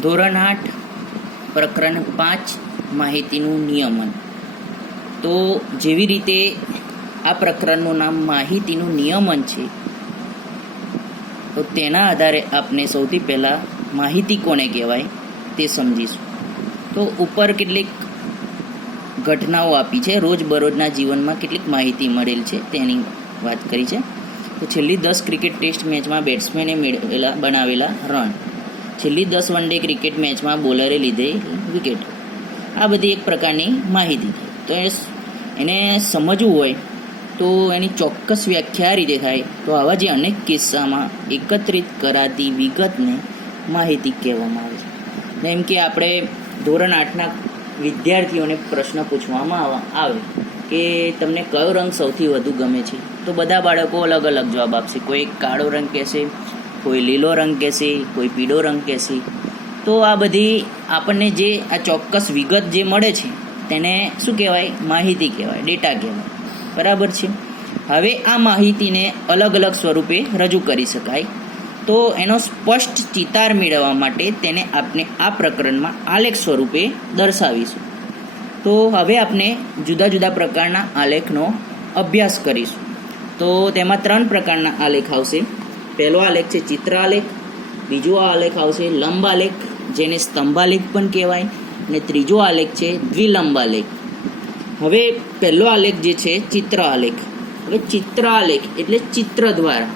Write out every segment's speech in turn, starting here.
ધોરણ 8 પ્રકરણ 5 માહિતીનું નિયમન. તો જેવી રીતે આ પ્રકરણનું નામ માહિતીનું નિયમન છે, તો તેના આધારે આપણે સૌથી પહેલાં માહિતી કોને કહેવાય તે સમજીશું. તો ઉપર કેટલીક ઘટનાઓ આપી છે, રોજબરોજના જીવનમાં કેટલીક માહિતી મળેલ છે તેની વાત કરી છે. તો છેલ્લી 10 ક્રિકેટ ટેસ્ટ મેચમાં બેટ્સમેને બનાવેલા રન, છેલ્લી 10 વન ડે ક્રિકેટ મેચમાં બોલરે લીધેલી વિકેટ, આ બધી એક પ્રકારની માહિતી થાય. તો એને સમજવું હોય તો એની ચોક્કસ વ્યાખ્યા આ રીતે થાય. તો આવા જે અનેક કિસ્સામાં એકત્રિત કરાતી વિગતને માહિતી કહેવામાં આવે છે. જેમ કે આપણે ધોરણ 8ના વિદ્યાર્થીઓને પ્રશ્ન પૂછવામાં આવે કે તમને કયો રંગ સૌથી વધુ ગમે છે, તો બધા બાળકો અલગ અલગ જવાબ આપશે. કોઈ કાળો રંગ કહેશે, કોઈ લીલો રંગ કહેશે, કોઈ પીળો રંગ કહેશે. તો આ બધી આપણને જે આ ચોક્કસ વિગત જે મળે છે તેને શું કહેવાય? માહિતી કહેવાય, ડેટા કહેવાય. બરાબર છે. હવે આ માહિતીને અલગ અલગ સ્વરૂપે રજૂ કરી શકાય. તો એનો સ્પષ્ટ ચિતાર મેળવવા માટે તેને આપણે આ પ્રકરણમાં આલેખ સ્વરૂપે દર્શાવીશું. તો હવે આપણે જુદા જુદા પ્રકારના આલેખનો અભ્યાસ કરીશું. તો તેમાં 3 પ્રકારના આલેખ આવશે. પહેલો આલેખ છે ચિત્ર આલેખ, બીજો આલેખ આવશે લંબાલેખ, જેને સ્તંભાલેખ પણ કહેવાય, અને ત્રીજો આલેખ છે દ્વિલંબાલેખ. હવે પહેલો આલેખ જે છે ચિત્ર આલેખ. હવે ચિત્ર આલેખ એટલે ચિત્ર દ્વારા,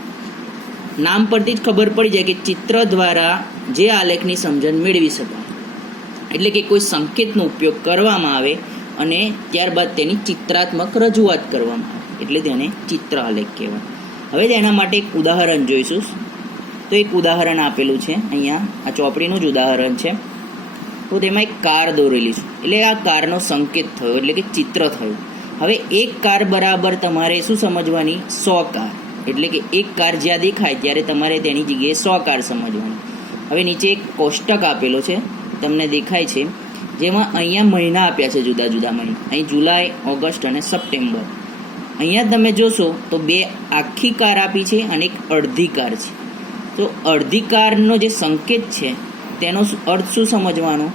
નામ પરથી જ ખબર પડી જાય કે ચિત્ર દ્વારા જે આલેખની સમજણ મેળવી શકાય. એટલે કે કોઈ સંકેતનો ઉપયોગ કરવામાં આવે અને ત્યારબાદ તેની ચિત્રાત્મક રજૂઆત કરવામાં આવે, એટલે તેને ચિત્ર આલેખ કહેવાય. હવે તેના માટે એક ઉદાહરણ જોઈશું. તો એક ઉદાહરણ આપેલું છે અહીંયા, આ ચોપડીનું જ ઉદાહરણ છે. તો તેમાં એક કાર દોરેલી છે, એટલે આ કારનો સંકેત થયો, એટલે કે ચિત્ર થયું. હવે એક કાર બરાબર તમારે શું સમજવાની? 100 કાર. એટલે કે એક કાર જ્યાં દેખાય ત્યારે તમારે તેની જગ્યાએ 100 કાર સમજવાની. હવે નીચે એક કોષ્ટક આપેલો છે, તમને દેખાય છે, જેમાં અહીંયા મહિના આપ્યા છે, જુદા જુદા મહિના. અહીં જુલાઈ, ઓગસ્ટ અને સપ્ટેમ્બર. અહીંયા તમે જોશો તો 2 આખી કાર આપી છે અને એક અડધી કાર છે. તો અડધી કારનો જે સંકેત છે તેનો અર્થ શું સમજવાનો?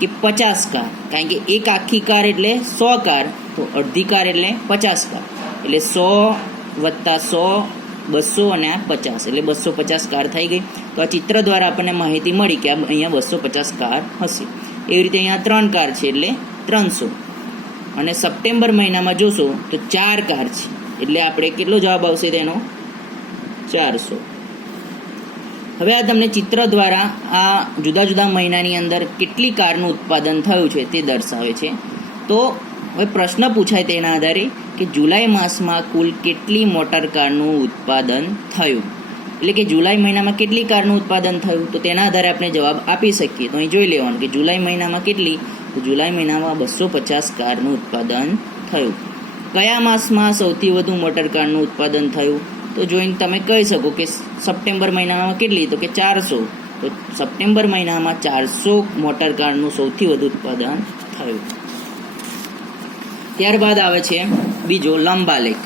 કે 50 કાર. કારણ કે એક આખી કાર એટલે 100 કાર, તો અડધી કાર એટલે 50 કાર. એટલે 100 વત્તા 100, 200 અને આ 50, એટલે 250 કાર થઈ ગઈ. તો આ ચિત્ર દ્વારા આપણને માહિતી મળી કે અહીંયા 250 કાર હશે. એવી રીતે અહીંયા 3 કાર છે એટલે 300. અને સપ્ટેમ્બર મહિનામાં જોશો તો 4 કાર છે, એટલે આપણે કેટલો જવાબ આવશે તેનો? 400. હવે આ તમને ચિત્ર દ્વારા આ જુદા જુદા મહિનાની અંદર કેટલી કારનું ઉત્પાદન થયું છે તે દર્શાવે છે. તો હવે પ્રશ્ન પૂછાય તેના આધારે કે જુલાઈ માસમાં કુલ કેટલી મોટર કારનું ઉત્પાદન થયું, એટલે કે જુલાઈ મહિનામાં કેટલી કારનું ઉત્પાદન થયું, તો તેના આધારે આપણે જવાબ આપી શકીએ. તો અહીં જોઈ લેવાનું કે જુલાઈ મહિનામાં કેટલી, તો જુલાઈ મહિનામાં 250 કારનું ઉત્પાદન થયું. કયા માસમાં સૌથી વધુ મોટર કારનું ઉત્પાદન થયું, તો જોઈને તમે કહી શકો કે સપ્ટેમ્બર મહિનામાં કેટલી, તો કે 400. તો સપ્ટેમ્બર મહિનામાં 400 મોટર કારનું સૌથી વધુ ઉત્પાદન થયું. ત્યારબાદ આવે છે બીજો લંબાલેખ.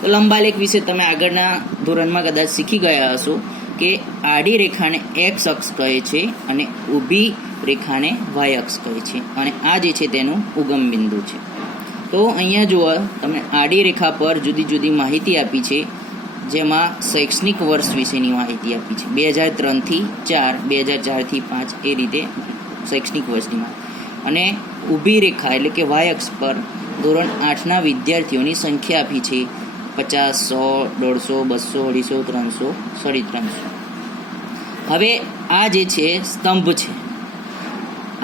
તો લંબાલેખ વિશે તમે આગળના ધોરણમાં કદાચ શીખી ગયા હશો કે આડી રેખાને એક્સ અક્ષ કહે છે અને ઊભી રેખાને વાય અક્ષ કહે છે, અને આ જે છે તેનું ઉગમ બિંદુ છે. તો અહીંયા જુઓ, તમને આડી રેખા પર જુદી જુદી માહિતી આપી છે, જેમાં શૈક્ષણિક વર્ષ વિશેની માહિતી આપી છે. 2003 થી 4, 2004 થી 5, એ રીતે શૈક્ષણિક વર્ષની માહિતી. અને ઊભી રેખા એટલે કે વાય અક્ષ પર ધોરણ 8ના વિદ્યાર્થીઓની સંખ્યા આપી છે, 50, 100, 150, 200, 300, 350. હવે આ જે છે સ્તંભ છે,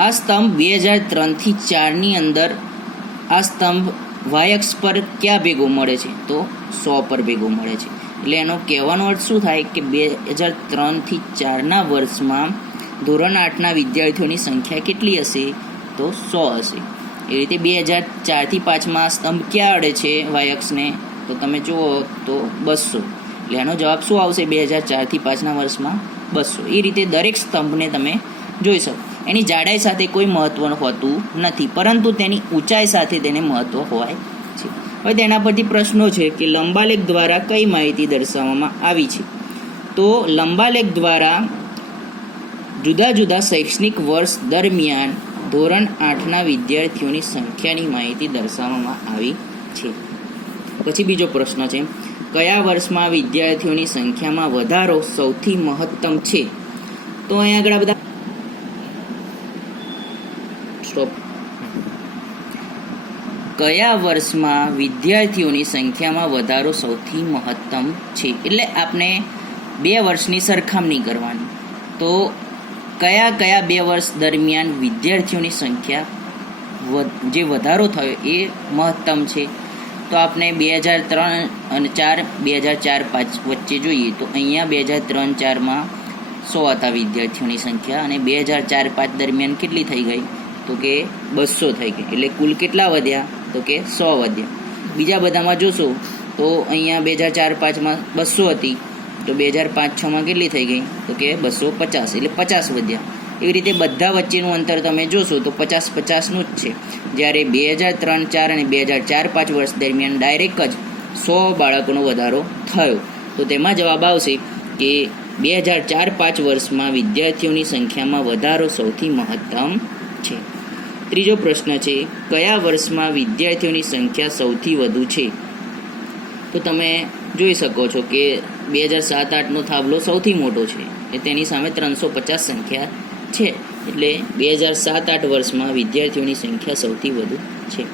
આ સ્તંભ 2003 થી 4ની અંદર આ સ્તંભ વાય અક્ષ પર ક્યાં ભેગો મળે છે, તો 100 પર ભેગો મળે છે. એટલે એનો કહેવાનો અર્થ શું થાય કે 2003 થી 4ના વર્ષમાં ધોરણ 8ના વિદ્યાર્થીઓની સંખ્યા કેટલી હશે, તો 100 હશે. એ રીતે 2004 થી 5માં સ્તંભ ક્યાં અડે છે વાય અક્ષને, તો તમે જુઓ તો 200. એટલે એનો જવાબ શું આવશે? 2004 થી 5ના વર્ષમાં 200. એ રીતે દરેક સ્તંભને તમે જોઈ શકો. એની જાડાઈ સાથે કોઈ મહત્વ હોતું નથી, પરંતુ તેની ઊંચાઈ સાથે તેને મહત્વ હોય છે. હવે તેના પરથી પ્રશ્નો છે કે લંબાલેખ દ્વારા કઈ માહિતી દર્શાવવામાં આવી છે. તો લંબાલેખ દ્વારા જુદા જુદા શૈક્ષણિક વર્ષ દરમિયાન ધોરણ 8ના વિદ્યાર્થીઓની સંખ્યાની માહિતી દર્શાવવામાં આવી છે. પછી બીજો પ્રશ્ન છે, કયા વર્ષમાં વિદ્યાર્થીઓની સંખ્યામાં વધારો સૌથી મહત્તમ છે? તો અહીંયા આગળ બધા કયા વર્ષમાં વિદ્યાર્થીઓની સંખ્યામાં વધારો સૌથી મહત્તમ છે? એટલે આપણે 2 વર્ષની સરખામણી કરવાની. તો કયા 2 વર્ષ દરમિયાન વિદ્યાર્થીઓની સંખ્યા જે વધારો થયો એ મહત્તમ છે? તો આપણે 2003 અને 4 2004-5 વચ્ચે જોઈએ તો અહીંયા 2003-4માં 100 હતા વિદ્યાર્થીઓની સંખ્યા, અને 2004-5 દરમિયાન કેટલી થઈ ગઈ? તો કે 200 થઈ ગઈ. એટલે કુલ કેટલા વધ્યા? તો કે 100 વધ્યા. બીજા બધામાં જોશો તો અહીંયા 2004-5માં 200 હતી, તો 2005-6માં કેટલી થઈ ગઈ? તો કે 250, એટલે 50 વધ્યા. એવી રીતે બધા વચ્ચેનું અંતર તમે જોશો તો 50-50નું જ છે. જ્યારે 2003-4 અને 2004-5 વર્ષ દરમિયાન ડાયરેક્ટ જ 100 બાળકોનો વધારો થયો. તો તેમાં જવાબ આવશે કે 2004-5 વર્ષમાં વિદ્યાર્થીઓની સંખ્યામાં વધારો સૌથી મહત્તમ છે. ત્રીજો પ્રશ્ન છે, કયા વર્ષમાં વિદ્યાર્થીઓની સંખ્યા સૌથી વધુ છે? તો તમે જોઈ શકો છો કે 2007-8નો થાંભલો સૌથી મોટો છે, એ તેની સામે 350 સંખ્યા છે. એટલે 2007-8 વર્ષમાં વિદ્યાર્થીઓની સંખ્યા સૌથી વધુ છે.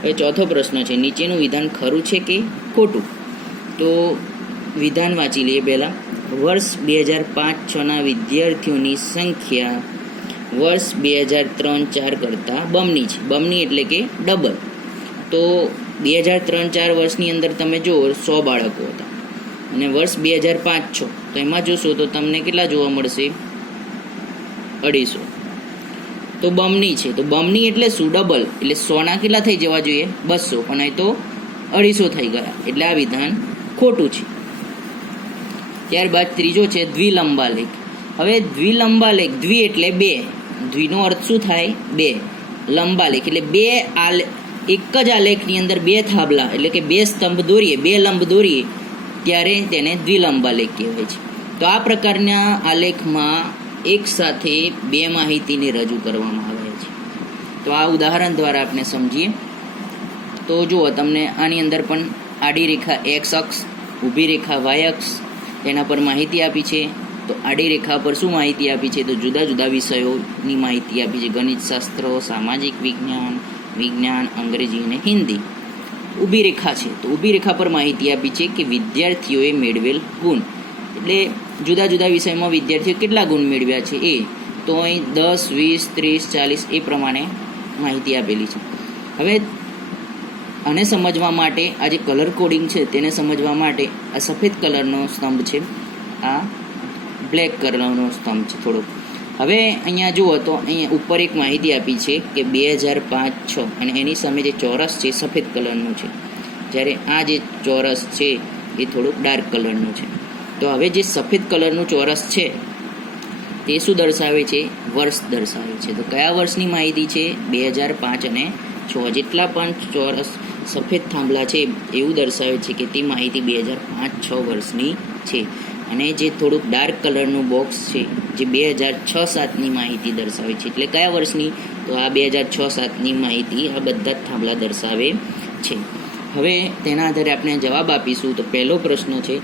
હવે ચોથો પ્રશ્ન છે, નીચેનું વિધાન ખરું છે કે ખોટું? તો વિધાન વાંચી લઈએ પહેલાં. વર્ષ 2005-6ના વિદ્યાર્થીઓની સંખ્યા વર્ષ 2003-4 કરતાં બમણી છે. બમણી એટલે કે ડબલ. તો 2003-4 વર્ષની અંદર તમે જુઓ 100 બાળકો હતા, અને વર્ષ 2005-6 તો એમાં જોશો તો તમને કેટલા જોવા મળશે? 250. તો બમણી છે. તો બમણી એટલે શું? ડબલ. એટલે 100ના કેટલા થઈ જવા જોઈએ? 200, પણ અહીં તો 250 થઈ ગયા. એટલે આ વિધાન ખોટું છે. ત્યારબાદ ત્રીજો છે દ્વિલંબાલેખ. હવે દ્વિલંબાલેખ, દ્વિ એટલે 2, દ્વિનો અર્થ શું થાય? 2. લંબાલેખ એટલે 2 એક જ આલેખની અંદર 2 થાંભલા એટલે કે 2 સ્તંભ દોરીએ, 2 લંબ દોરીએ ત્યારે તેને દ્વિલંબાલેખ કહેવાય છે. તો આ પ્રકારના આલેખમાં એક સાથે 2 માહિતીને રજૂ કરવામાં આવે છે. તો આ ઉદાહરણ દ્વારા આપણે સમજીએ. તો જુઓ, તમને આની અંદર પણ આડી રેખા એક્સ અક્ષ, ઊભી રેખા વાય અક્ષ, તેના પર માહિતી આપી છે. તો આડી રેખા પર શું માહિતી આપી છે? તો જુદા જુદા વિષયોની માહિતી આપી છે. ગણિતશાસ્ત્ર, સામાજિક વિજ્ઞાન, વિજ્ઞાન, અંગ્રેજી અને હિન્દી. ઊભી રેખા છે, તો ઊભી રેખા પર માહિતી આપી છે કે વિદ્યાર્થીઓએ મેળવેલ ગુણ, એટલે જુદા જુદા વિષયમાં વિદ્યાર્થીઓ કેટલા ગુણ મેળવ્યા છે એ. તો અહીં 10, 20, 30, 40 એ પ્રમાણે માહિતી આપેલી છે. હવે આને સમજવા માટે આ જે કલર કોડિંગ છે તેને સમજવા માટે આ સફેદ કલરનો સ્તંભ છે, આ બ્લેક કલરનો સ્તંભ છે થોડો. હવે અહીંયા જુઓ તો અહીંયા ઉપર એક માહિતી આપી છે કે 2005-6 અને એની સામે જે ચોરસ છે સફેદ કલરનું છે, જ્યારે આ જે ચોરસ છે એ થોડુંક ડાર્ક કલરનું છે. તો હવે જે સફેદ કલરનું ચોરસ છે તે શું દર્શાવે છે? વર્ષ દર્શાવે છે. તો કયા વર્ષની માહિતી છે? 2005 અને 6. જેટલા પણ ચોરસ સફેદ થાંભલા છે એવું દર્શાવે છે કે તે માહિતી 2005-6 વર્ષની છે. અને જે થોડુંક ડાર્ક કલરનું બોક્સ છે જે 2006-7ની માહિતી દર્શાવે છે. એટલે કયા વર્ષની? તો આ 2006-7ની માહિતી આ બધા જ થાંભલા દર્શાવે છે. હવે તેના આધારે આપણે જવાબ આપીશું. તો પહેલો પ્રશ્ન છે,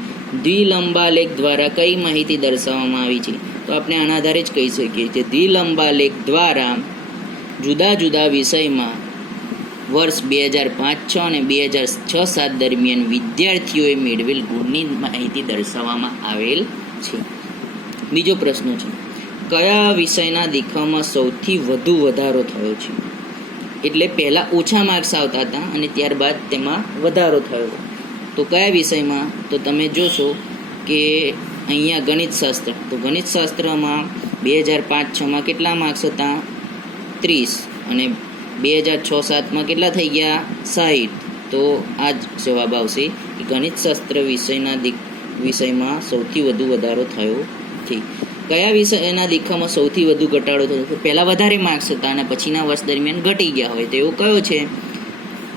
દ્વિલંબાલેખ દ્વારા કઈ માહિતી દર્શાવવામાં આવી છે? તો આપણે આના આધારે જ કહી શકીએ કે દ્વિલંબાલેખ દ્વારા જુદા જુદા વિષયમાં વર્ષ 2005-6 અને 2006-7 દરમિયાન વિદ્યાર્થીઓએ મેળવેલ ગુણની માહિતી દર્શાવવામાં આવેલ છે. બીજો પ્રશ્ન છે, કયા વિષયના દેખાવમાં સૌથી વધુ વધારો થયો છે? એટલે પહેલાં ઓછા માર્ક્સ આવતા હતા અને ત્યારબાદ તેમાં વધારો થયો. તો કયા વિષયમાં? તો તમે જોશો કે અહીંયા ગણિતશાસ્ત્ર. તો ગણિતશાસ્ત્રમાં 2005-6માં કેટલા માર્ક્સ હતા? 30, અને 2006-7માં કેટલા થઈ ગયા? 60. તો આ જ જવાબ આવશે કે ગણિતશાસ્ત્ર વિષયમાં સૌથી વધુ વધારો થયો છે. કયા વિષયના દેખાવમાં સૌથી વધુ ઘટાડો થયો? તો પહેલાં વધારે માર્ક્સ હતા અને પછીના વર્ષ દરમિયાન ઘટી ગયા હોય તેવો કયો છે?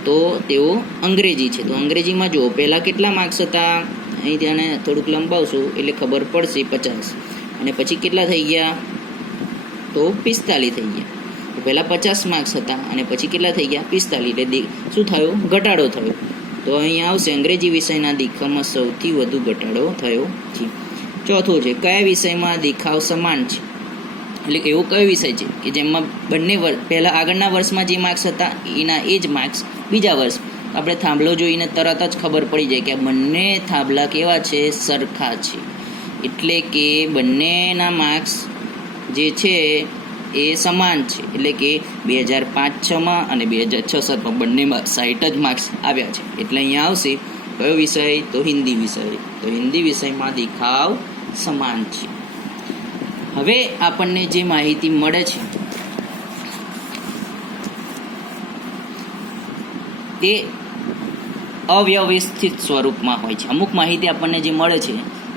તો તેઓ અંગ્રેજી છે. તો અંગ્રેજીમાં જુઓ, પહેલાં કેટલા માર્ક્સ હતા? અહીં તેને થોડુંક લંબાવશું એટલે ખબર પડશે, 50, અને પછી કેટલા થઈ ગયા? તો 45 થઈ ગયા. તો પહેલાં 50 માર્ક્સ હતા અને પછી કેટલા થઈ ગયા? 45. એટલે શું થયું? ઘટાડો થયો. તો અહીંયા આવશે અંગ્રેજી વિષયના દેખાવમાં સૌથી વધુ ઘટાડો થયો છે. ચોથું છે કયા વિષયમાં દેખાવ સમાન છે? એટલે એવો કયો વિષય છે કે જેમાં બંને પહેલાં આગળના વર્ષમાં જે માર્ક્સ હતા એના એ જ માર્ક્સ બીજા વર્ષ. આપણે થાંભલો જોઈને તરત જ ખબર પડી જાય કે આ બંને થાંભલા કેવા છે? સરખા છે. એટલે કે બંનેના માર્ક્સ જે છે એ સમાન છે. એટલે કે 2005-6માં અને 2006-7માં બંનેમાં 60 જ માર્ક્સ આવ્યા છે. એટલે અહીંયા આવશે કયો વિષય? તો હિન્દી વિષય. તો હિન્દી વિષયમાં દેખાવ સમાન છે. હવે આપણને જે માહિતી મળે છે તે અવ્યવસ્થિત સ્વરૂપમાં હોય છે. અમુક માહિતી આપણને જે મળે છે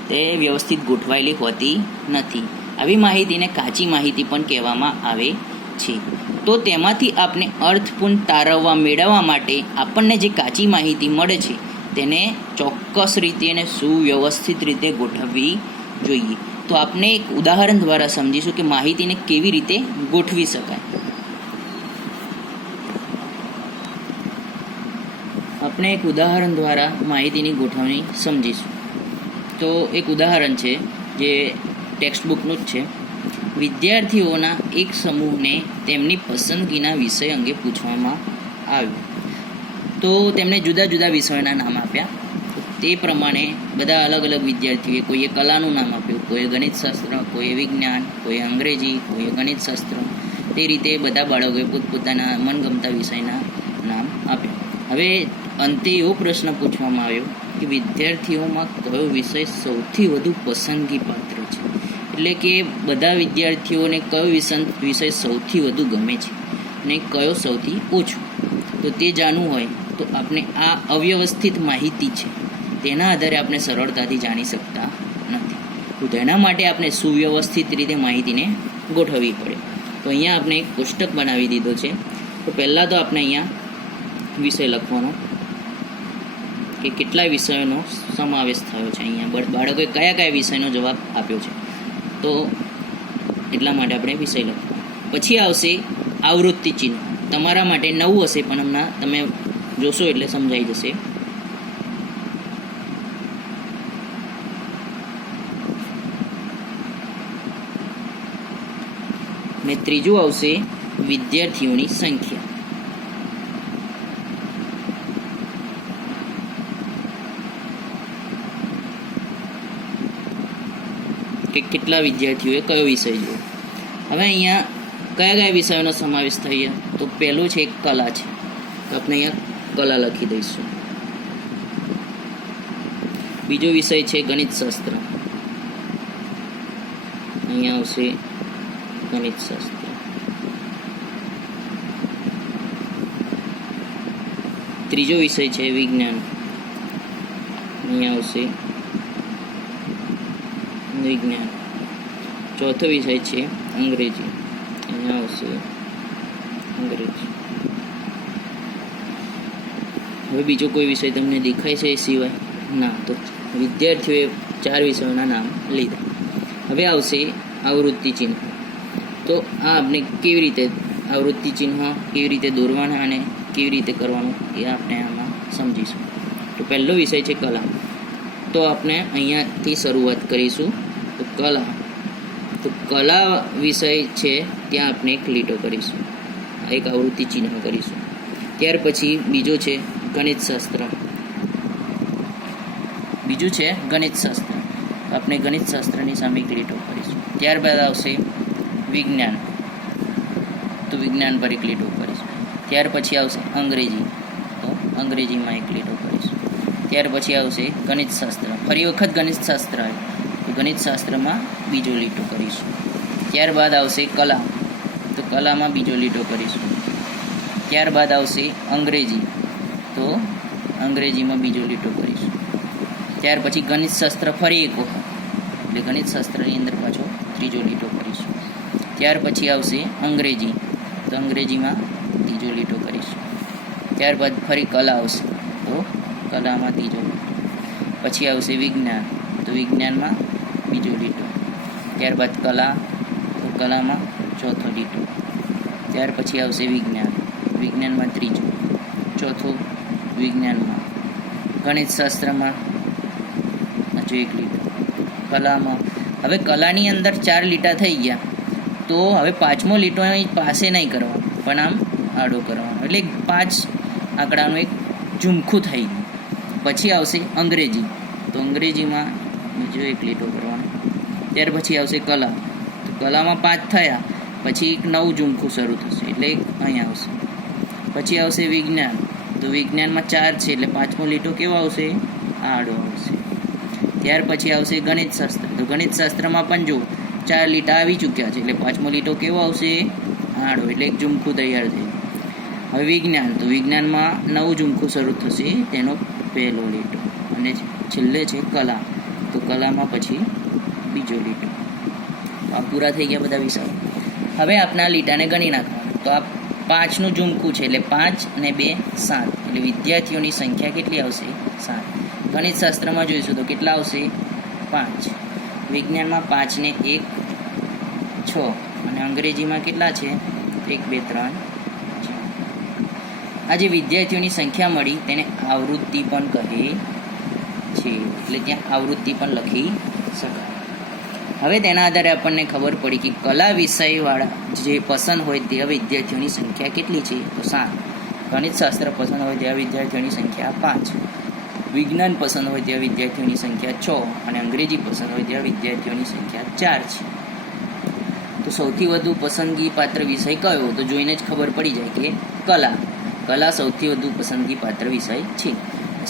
તે વ્યવસ્થિત ગોઠવાયેલી હોતી નથી. આવી માહિતીને કાચી માહિતી પણ કહેવામાં આવે છે. તો તેમાંથી આપણે અર્થપૂર્ણ તારવવા મેળવવા માટે આપણને જે કાચી માહિતી મળે છે તેને ચોક્કસ રીતે અને સુવ્યવસ્થિત રીતે ગોઠવવી જોઈએ. તો આપણે એક ઉદાહરણ દ્વારા સમજીશું કે માહિતીને કેવી રીતે ગોઠવી શકાય. આપણે એક ઉદાહરણ દ્વારા માહિતીની ગોઠવણી સમજીશું. તો એક ઉદાહરણ છે જે ટેક્સ્ટ બુકનું જ છે. વિદ્યાર્થીઓના એક સમૂહને તેમની પસંદગીના વિષય અંગે પૂછવામાં આવ્યું. તો તેમણે જુદા જુદા વિષયોના નામ આપ્યા. તે પ્રમાણે બધા અલગ અલગ વિદ્યાર્થીઓએ કોઈએ કલાનું નામ આપ્યું, કોઈએ ગણિતશાસ્ત્ર, કોઈએ વિજ્ઞાન, કોઈએ અંગ્રેજી, કોઈએ ગણિતશાસ્ત્ર. તે રીતે બધા બાળકોએ પોતપોતાના મનગમતા વિષયના નામ આપ્યા. હવે અંતે એવો પ્રશ્ન પૂછવામાં આવ્યો કે વિદ્યાર્થીઓમાં કયો વિષય સૌથી વધુ પસંદગી પાત્ર છે? એટલે કે બધા વિદ્યાર્થીઓને કયો વિષય સૌથી વધુ ગમે છે અને કયો સૌથી ઓછો. તો તે જાણવું હોય તો આપણે આ અવ્યવસ્થિત માહિતી છે તેના આધારે આપણે સરળતાથી જાણી શકતા નથી. તો તેના માટે આપણે સુવ્યવસ્થિત રીતે માહિતીને ગોઠવવી પડે. તો અહીંયા આપણે એક કોષ્ટક બનાવી દીધો છે. તો પહેલાં તો આપણે અહીંયા વિષય લખવાનો કે કેટલા વિષયોનો સમાવેશ થયો છે. અહીંયા બાળકોએ કયા કયા વિષયનો જવાબ આપ્યો છે. તો એટલા માટે આપણે વિષય લખવાનો. પછી આવશે આવૃત્તિ ચિહ્ન. તમારા માટે નવું હશે પણ હમણાં તમે જોશો એટલે સમજાઈ જશે. ને ત્રીજું આવશે વિદ્યાર્થીઓની સંખ્યા. કે કેટલા વિદ્યાર્થીઓએ કયો વિષય જોયો. હવે અહીંયા કયા કયા વિષયોનો સમાવેશ થઈ? તો પહેલું છે કલા છે. તો આપણે અહીંયા કલા લખી દઈશું. બીજો વિષય છે ગણિતશાસ્ત્ર. અહીંયા આવશે ગણિતશાસ્ત્ર. ત્રીજો વિષય છે વિજ્ઞાન. અહીંયા આવશે વિજ્ઞાન. ચોથો વિષય છે અંગ્રેજી. અહીંયા આવશે અંગ્રેજી. હવે બીજો કોઈ વિષય તમને દેખાય છે એ સિવાય? ના. તો વિદ્યાર્થીઓએ 4 વિષયોના નામ લીધા. હવે આવશે આવૃત્તિ ચિહ્ન. તો આ આપણે કેવી રીતે આવૃત્તિ ચિહ્ન કેવી રીતે દોરવાના અને કેવી રીતે કરવાનું એ આપણે આમાં સમજીશું. તો પહેલો વિષય છે કલા. તો આપણે અહીંયાથી શરૂઆત કરીશું. તો કલા. તો કલા વિષય છે ત્યાં આપણે એક લીટો કરીશું, એક આવૃત્તિ ચિહ્ન કરીશું. ત્યાર પછી બીજો છે ગણિતશાસ્ત્ર. બીજું છે ગણિતશાસ્ત્ર. આપણે ગણિતશાસ્ત્રની સામે એક લીટો કરીશું. ત્યારબાદ આવશે વિજ્ઞાન. તો વિજ્ઞાન પર એક લીટો કરીશું. ત્યાર પછી આવશે અંગ્રેજી. તો અંગ્રેજીમાં એક લીટો કરીશું. ત્યાર પછી આવશે ગણિતશાસ્ત્ર. ફરી વખત ગણિતશાસ્ત્ર આવે તો ગણિતશાસ્ત્રમાં બીજો લીટો કરીશું. ત્યારબાદ આવશે કલા. તો કલામાં બીજો લીટો કરીશું. ત્યારબાદ આવશે અંગ્રેજી. તો અંગ્રેજીમાં બીજો લીટો કરીશું. ત્યાર પછી ગણિતશાસ્ત્ર ફરી એક વખત એટલે ગણિતશાસ્ત્રની અંદર પાછો ત્રીજો લીટો કરીશું. ત્યાર પછી આવશે અંગ્રેજી. તો અંગ્રેજીમાં ત્રીજો લીટો કરીશું. ત્યારબાદ ફરી કલા આવશે. તો કલામાં ત્રીજો લીટો. પછી આવશે વિજ્ઞાન. તો વિજ્ઞાનમાં બીજો લીટો. ત્યારબાદ કલા. તો કલામાં ચોથો લીટો. ત્યાર પછી આવશે વિજ્ઞાન, વિજ્ઞાનમાં ત્રીજો, ચોથો વિજ્ઞાનમાં, ગણિતશાસ્ત્રમાં હજુ એક લીટો, કલામાં. હવે કલાની અંદર 4 લીટા થઈ ગયા, તો હવે 5મો લીટો અહીં પાસે નહીં કરવાનો, પણ આમ આડો કરવાનો, એટલે 5 આંકડાનું એક ઝુમખું થઈ ગયું. પછી આવશે અંગ્રેજી, તો અંગ્રેજીમાં બીજો એક લીટો કરવાનો. ત્યાર પછી આવશે કલા, તો કલામાં 5 થયા, પછી એક નવું ઝુમખું શરૂ થશે, એટલે અહીં આવશે. પછી આવશે વિજ્ઞાન, તો વિજ્ઞાનમાં 4 છે, એટલે 5મો લીટો કેવો આવશે? આડો આવશે. ત્યાર પછી આવશે ગણિતશાસ્ત્ર, તો ગણિતશાસ્ત્રમાં પણ જો 4 લીટા આવી ચૂક્યા છે, એટલે 5મો લીટો કેવો આવશે? આડો, એટલે એક ઝુમખું તૈયાર થયું. હવે વિજ્ઞાન, તો વિજ્ઞાનમાં નવું ઝુમખું શરૂ થશે, તેનો પહેલો લીટો. અને છેલ્લે છે કલા, તો કલામાં પછી બીજો લીટો. આ પૂરા થઈ ગયા બધા વિષયો. હવે આપણા લીટાને ગણી નાખવાના, તો આ 5નું ઝુમખું છે, એટલે 5 અને 2 7, એટલે વિદ્યાર્થીઓની સંખ્યા કેટલી આવશે? 7. ગણિતશાસ્ત્રમાં જોઈશું તો કેટલા આવશે? 5. વિજ્ઞાનમાં 5 ને 1 6, અને અંગ્રેજીમાં કેટલા છે? 1 2 3 4. આ જે વિદ્યાર્થીઓની સંખ્યા મળી તેને આવૃત્તિ પણ કહે છે, એટલે ત્યાં આવૃત્તિ પણ લખી શકાય. હવે તેના આધારે આપણને ખબર પડી કે કલા વિષયવાળા જે પસંદ હોય તેવા વિદ્યાર્થીઓની સંખ્યા કેટલી છે? તો 7. ગણિતશાસ્ત્ર પસંદ હોય તેવા વિદ્યાર્થીઓની સંખ્યા 5, વિજ્ઞાન પસંદ હોય તેવા વિદ્યાર્થીઓની સંખ્યા 6, અને અંગ્રેજી પસંદ હોય તેવા વિદ્યાર્થીઓની સંખ્યા 4 છે. તો સૌથી વધુ પસંદગી પાત્ર વિષય કયો? તો જોઈને જ ખબર પડી જાય કે કલા. કલા સૌથી વધુ પસંદગી પાત્ર વિષય છે.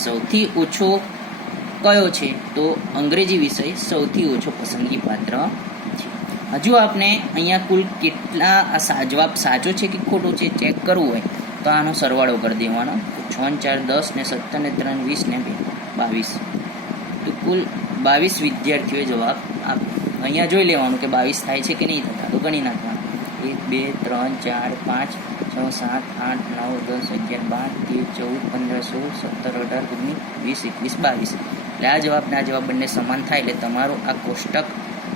સૌથી ઓછો કયો છે? તો અંગ્રેજી વિષય સૌથી ઓછો પસંદગી પાત્ર છે. હજુ આપણે અહીંયા કુલ કેટલા જવાબ સાચો છે કે ખોટો છે ચેક કરવું હોય તો આનો સરવાળો કરી દેવાનો. 6 4 10 ને 7 ને 3 20 ને 22, તો કુલ 22 વિદ્યાર્થીઓએ જવાબ આપ્યો. અહીંયા જોઈ લેવાનું કે 22 થાય છે કે નહીં થતા, તો ગણી નાખવાનું. 1 2 3 4 5 6 7 8 9 10 11 12 13 14 15 16 17 18 19 20 21 22. એટલે આ જવાબના આ જવાબ બંને સમાન થાય, એટલે તમારો આ કોષ્ટક,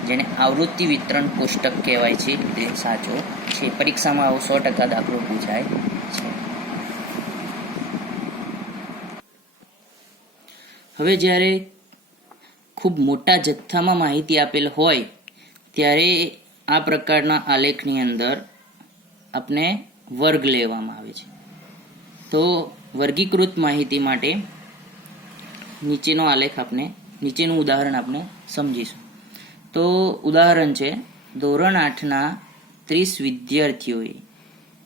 જેને આવૃત્તિ વિતરણ કોષ્ટક કહેવાય છે, તે સાચો છે. પરીક્ષામાં આવો 100% દાખલો પૂછાય છે. હવે જ્યારે ખૂબ મોટા જથ્થામાં માહિતી આપેલ હોય ત્યારે આ પ્રકારના આલેખની અંદર આપણે વર્ગ લેવામાં આવે છે. તો વર્ગીકૃત માહિતી માટે નીચેનો આલેખ નીચેનું ઉદાહરણ આપણે સમજીશું. તો ઉદાહરણ છે, ધોરણ 8ના 30 વિદ્યાર્થીઓએ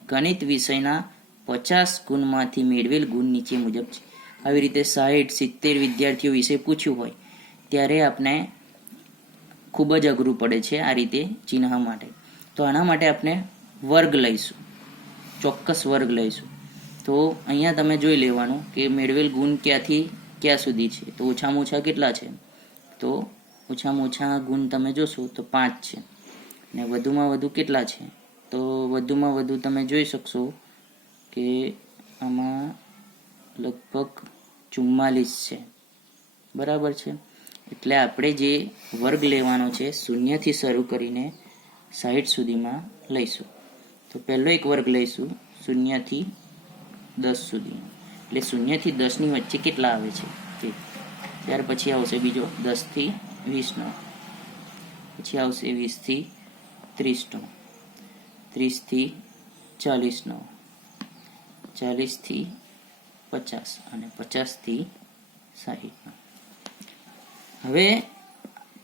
ગણિત વિષયના 50 ગુણમાંથી મેળવેલ ગુણ નીચે મુજબ છે. આવી રીતે 60 70 વિદ્યાર્થીઓ વિશે પૂછ્યું હોય ત્યારે આપણે ખૂબ જ અઘરું પડે છે આ રીતે ચિહ્ન માટે. તો આના માટે આપણે વર્ગ લઈશું, ચોક્કસ વર્ગ લઈશું. તો અહીંયા તમે જોઈ લેવાનું કે મેળવેલ ગુણ ક્યાંથી ક્યાં સુધી છે. તો ઓછામાં ઓછા કેટલા છે? તો ઓછામાં ઓછા ગુણ તમે જોશો તો 5 છે, ને વધુમાં વધુ કેટલા છે? તો વધુમાં વધુ તમે જોઈ શકશો કે આમાં લગભગ 44 છે. બરાબર છે. એટલે આપણે જે વર્ગ લેવાનો છે 0 થી શરૂ કરીને 60 સુધીમાં લઈશું. તો પહેલો એક વર્ગ લઈશું 0 થી 10 સુધી, એટલે 0 થી 10 ની વચ્ચે કેટલા આવે છે તે. ત્યાર પછી આવશે બીજો 10 થી 20 નો, પછી આવશે 20 થી 30 નો, 30 થી 40 નો, 40 થી 50 અને 50 થી 60 નો. હવે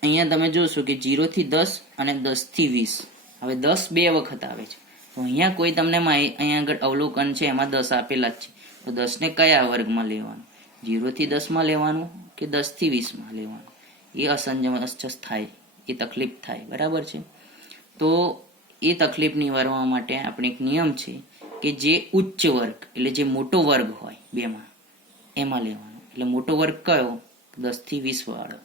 અહીંયા તમે જોશો કે 0 થી 10 અને 10 થી 20. હવે 10 બે વખત આવે છે, તો અહીંયા કોઈ તમને અહીંયા આગળ અવલોકન છે એમાં 10 આપેલા જ છે. તો 10 ને કયા વર્ગમાં લેવાનું? 0 થી 10 માં લેવાનું કે 10 થી 20 માં લેવાનું? એ અસમંજસ થાય, એ તકલીફ થાય. બરાબર છે. તો એ તકલીફ નિવારવા માટે આપણે એક નિયમ છે કે જે ઉચ્ચ વર્ગ એટલે જે મોટો વર્ગ હોય બેમાં એમાં લેવાનો. એટલે મોટો વર્ગ કયો? 10 થી 20 વાળો.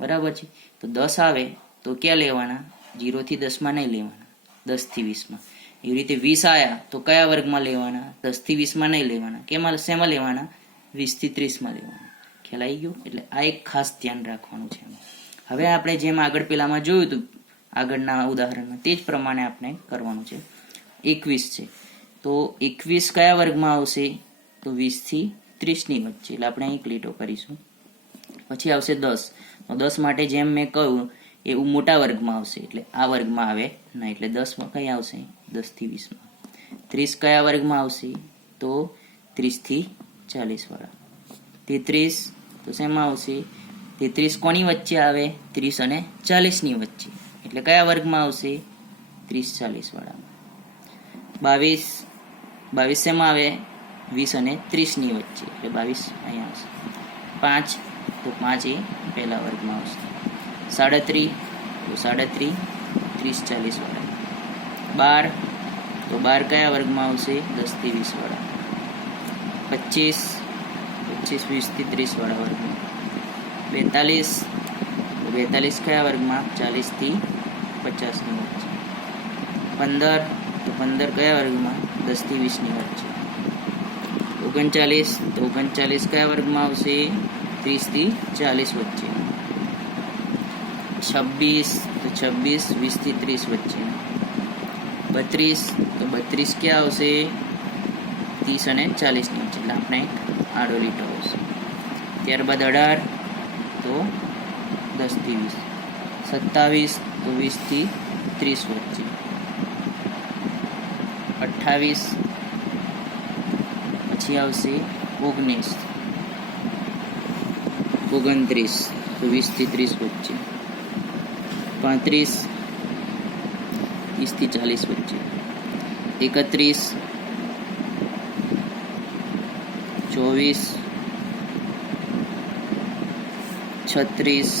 બરાબર છે. તો 10 આવે તો ક્યાં લેવાના? 0 થી 10 માં નહીં લેવાના, 10 થી 20 માં. એવી રીતે 20 આયા તો કયા વર્ગમાં લેવાના? 10 થી 20 માં નહીં લેવાના. કેમાં શેમાં લેવાના? 20 થી 30 માં લેવાના. ખ્યાલ આવી ગયો? એટલે આ એક ખાસ ધ્યાન રાખવાનું છે. હવે આપણે જેમ આગળ પેલામાં જોયું હતું આગળના ઉદાહરણમાં તે જ પ્રમાણે આપણે કરવાનું છે. 21 છે તો 21 કયા વર્ગમાં આવશે? તો 20 થી 30 ની વચ્ચે, એટલે આપણે અહીં લીટો કરીશું. પછી આવશે 10, તો 10 માટે જેમ મેં કહ્યું એવું મોટા વર્ગમાં આવશે, એટલે આ વર્ગમાં આવે નહીં, એટલે 10 કઈ આવશે? 10 થી 20માં. 30 કયા વર્ગમાં આવશે? તો 30 થી 40 વાળા. 33 તો શેમાં આવશે? 33 કોની વચ્ચે આવે? 30 અને 40 ની વચ્ચે, એટલે કયા વર્ગમાં આવશે? 30-40 વાળા. 22 શેમાં આવે? 20 અને 30 ની વચ્ચે, એટલે 22 અહીંયા આવશે. 5 તો 5 એ પહેલા વર્ગમાં આવશે. 37 તો 37 30-40 વાળા. 12 તો 12 કયા વર્ગમાં આવશે? 10 થી 20 વાળા. 25 20 થી 30 વાળા વર્ગમાં. 42 તો 42 કયા વર્ગમાં? 40 થી 50 ની વચ્ચે. 15 તો 15 કયા વર્ગમાં? 10 થી 20 ની વચ્ચે. 39 તો 39 કયા વર્ગમાં આવશે? 30 થી 40 વચ્ચે. 26 તો 26 20 થી 30 વચ્ચે. 32 તો 32 ક્યાં આવશે? 30 અને 40 ની વચ્ચે, એટલે આપણે આડો લીટો આવશે. ત્યારબાદ 18 તો 10 થી 20. 27 તો 20 થી 30 વચ્ચે. 28 પછી આવશે 19 29 તો 20 થી 30 વચ્ચે. 35 30 થી 40 વચ્ચે. 31 24 36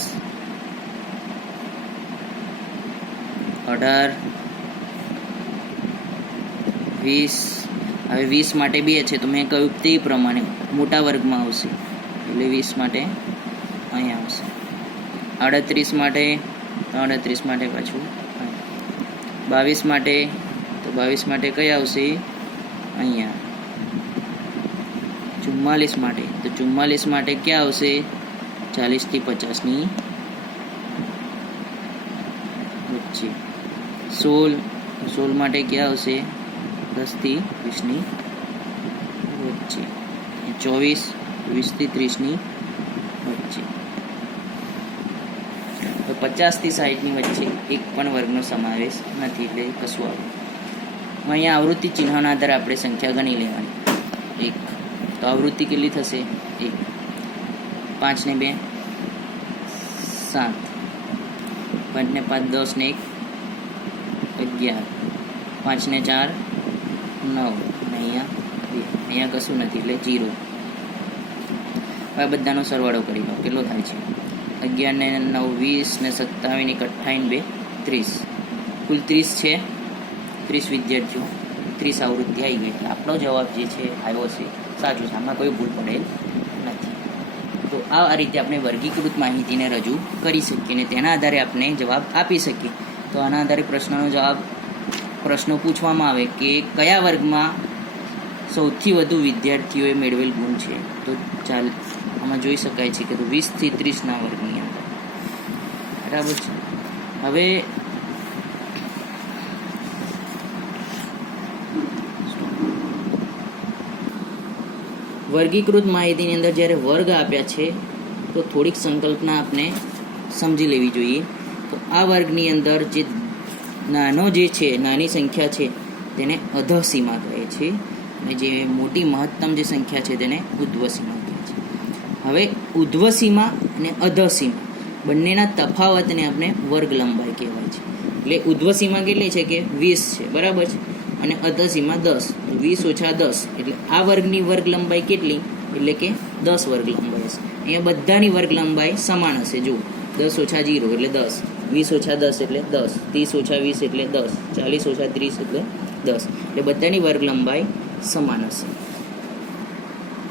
18 20. હવે 20 માટે બે છે તો મેં કહ્યું તે પ્રમાણે મોટા વર્ગમાં આવશે, એટલે 20 માટે અહીંયા આવશે. 38 માટે તો 38 માટે પાછું. 22 માટે તો 22 માટે કઈ આવશે? અહીંયા. 44 માટે તો 44 માટે ક્યાં આવશે? 40 થી 50 ની વચ્ચે. 16 માટે ક્યાં આવશે? 10 થી 20 ની વચ્ચે. 24 20 થી 30 ની વચ્ચે. તો 50 થી 60 ની વચ્ચે એક પણ વર્ગનો સમાવેશ નથી, એટલે કશું આવે. અહીંયા આવૃત્તિ ચિહ્નના આધારે આપણે સંખ્યા ગણી લેવાની. 1 તો આવૃત્તિ કેટલી થશે? 1. 5 ને 2 7, 5 ને 5 10 ને 1 11, 5 ને 4 9, અહીંયા 2, અહીંયા કશું નથી એટલે 0. હવે બધાનો સરવાળો કરી લો, કેટલો થાય છે? 11 ને 9 20 ને 27 ને 28 ને 2 30, કુલ 30 છે. 30 વિદ્યાર્થીઓ 30 આવૃત્તિ આવી ગઈ, એટલે આપણો જવાબ જે છે આવ્યો છે સાચું છે, આમાં કોઈ ભૂલ પડેલ નથી. તો આ રીતે આપણે વર્ગીકૃત માહિતીને રજૂ કરી શકીએ અને તેના આધારે આપણે જવાબ આપી શકીએ. તો આના આધારે પ્રશ્નો પૂછવામાં આવે કે કયા વર્ગમાં સૌથી વધુ વિદ્યાર્થીઓએ મેળવેલ ગુણ છે, તો ચાલ આમાં જોઈ શકાય છે કે 20 થી 30ના વર્ગની અંદર. બરાબર છે. હવે વર્ગીકૃત માહિતીની અંદર જ્યારે વર્ગ આપ્યા છે તો થોડીક સંકલ્પના આપણે સમજી લેવી જોઈએ. તો આ વર્ગની અંદર જે નાનો જે છે, નાની સંખ્યા છે તેને અધઃસીમા કહે છે અને જે મોટી મહત્તમ જે સંખ્યા છે તેને ઉધ્વસીમા કહે છે. હવે ઉધ્વસીમા અને અધઃસીમા બંનેના તફાવતને આપણે વર્ગ લંબાઈ કહેવાય છે. એટલે ઉધ્વસીમા કેટલી છે કે 20 છે, બરાબર છે, અને અધઃસીમા 10. 20 ઓછા 10 એટલે આ વર્ગની વર્ગ લંબાઈ કેટલી? એટલે કે 10 વર્ગ લંબાઈ હશે. અહીંયા બધાની વર્ગ લંબાઈ સમાન હશે. જો 10 ઓછા 0 એટલે 10, 20 ઓછા 10 એટલે 10, 30 ઓછા 20 એટલે 10, 40 ઓછા 30 એટલે 10, એટલે બધાની વર્ગ લંબાઈ સમાન હશે.